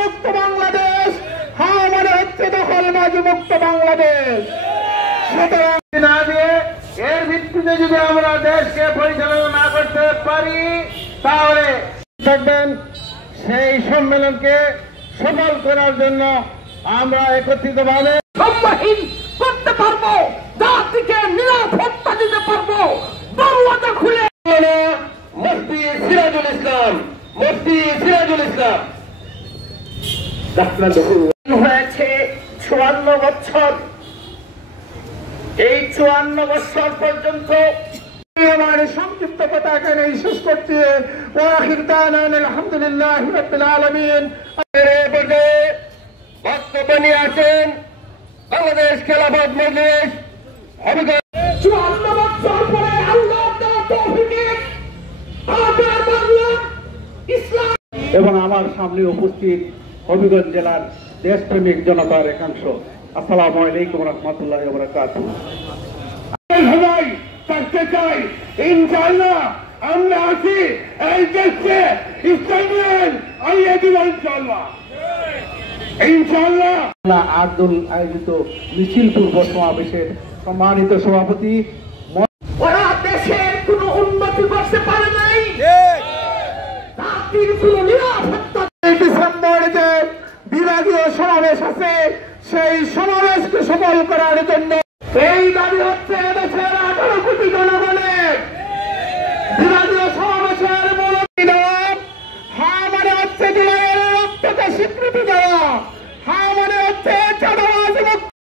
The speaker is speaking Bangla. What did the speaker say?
মুক্ত বাংলাদেশ, হ্যাঁ মানে হচ্ছে দখলবাজি মুক্ত বাংলাদেশ। সুতরাং না দিয়ে এর ভিত্তিতে যদি আমরা দেশকে পরিচালনা না করতে পারি তাহলে থাকবেন সেই সম্মেলনকে সফল করার জন্য আমরা একত্রিতভাবে সম্মানহীন করতে পারবো, জাতিকে নিরাপত্তা দিতে পারবো। দরওয়াজা খুলে মুফতি সিরাজুল ইসলাম, মুফতি সিরাজুল ইসলাম হয়েছে 54 বছর। এই 54 বছর পর্যন্ত আমার সংক্ষিপ্ত কথা এখানে শেষ করছি। ওয়াখির দাওয়ানা আলহামদুলিল্লাহ রাব্বিল আলামিন। বক্তব্য নিয়ে আছেন বাংলাদেশ খেলাফত মজলিস। 54 বছর পরে আল্লাহর দেওয়া তৌফিকে আবার বাংলা ইসলাম এবং আমার সামনে উপস্থিত হবিগঞ্জ জেলার দেশপ্রেমিক জনতার একাংশ, আসসালামু আলাইকুম রহমতুল্লাহি ওয়া বারাকাতুহু। সবাই থাকতে চাই, ইনশাআল্লাহ আমরা আছি এই দেশে ইসলামিয়ান আইয়ে দিব ইনশাআল্লাহ, ইনশাআল্লাহ। আব্দুল আয়োজিত মিছিল পূর্ব সমাবেশের সম্মানিত সভাপতি, ওরা দেশের কোনো উন্নতি করতে পারে নাই, জাতির কোনো নিরাপত্তা। ডিসেম্বরে যে বিভাগীয় সমাবেশ আছে সেই সমাবেশকে সফল করার জন্য এই দাবি হচ্ছে দেশের 18 কোটি জনগণের বিভাগীয় সমাবেশের মূল হ্যাঁ মানে হচ্ছে জুলাইয়ের রক্তকে স্বীকৃতি দেওয়া।